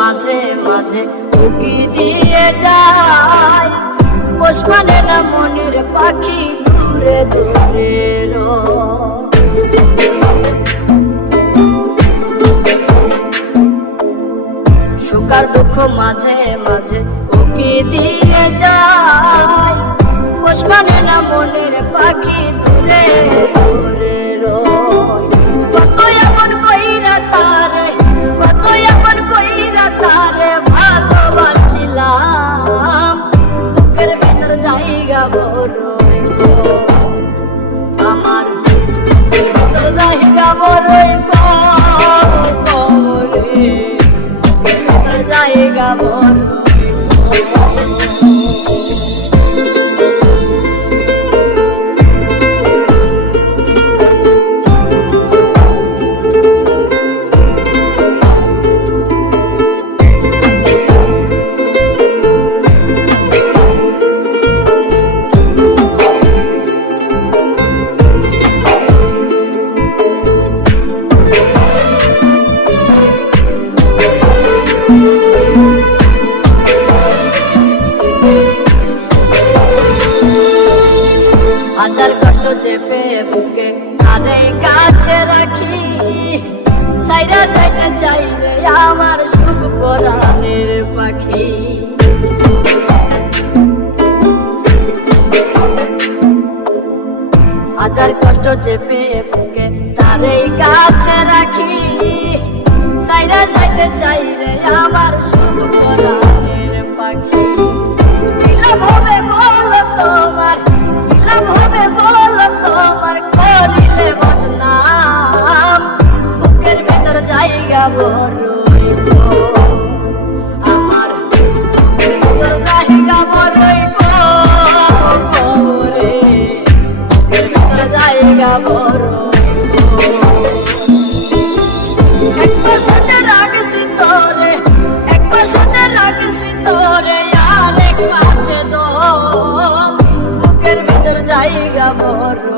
মাঝে মাঝে উকি দিয়ে যায়, পোষ মানে না মনের পাখি দূরে দূরে সুখার দুঃখ মাঝে মাঝে উকি দিয়ে যায়, পোষ মানে না মনের পাখি দূরে দূরে কত এমন কইরা তারে, কত এমন কইরা তারে ভালোবাসিলাম, বুকের ভিতর জায়গা বড়ই আমার, বুকের ভিতর জায়গা বড়ই কমরে, বুকের ভিতর জায়গা বড়ই। হাজার কষ্ট চেপে বুকে তারে কাছে রাখি, সাইরা যাইতে চাইলে আমার সুখ পরাণের পাখি। হাজার কষ্ট চেপে বুকে তারে কাছে রাখি, সাইরা যাইতে চাইলে আমার সুখ পরাণের পাখি। নীলাভ হবে বল তোমার, নীলাভ হবে বল তোমার করিলে বদনাম, বুকের ভেতর জায়গা বড়ই আমার, বুকের ভেতর জায়গা বড়ই কমরে, বুকের ভেতর জায়গা বড়ই। একবার সাথে রাখছি তোরে, একবার সাথে রাখছি তোরে, আর এক পাশে দম, বুকের ভিতর জায়গা বড়।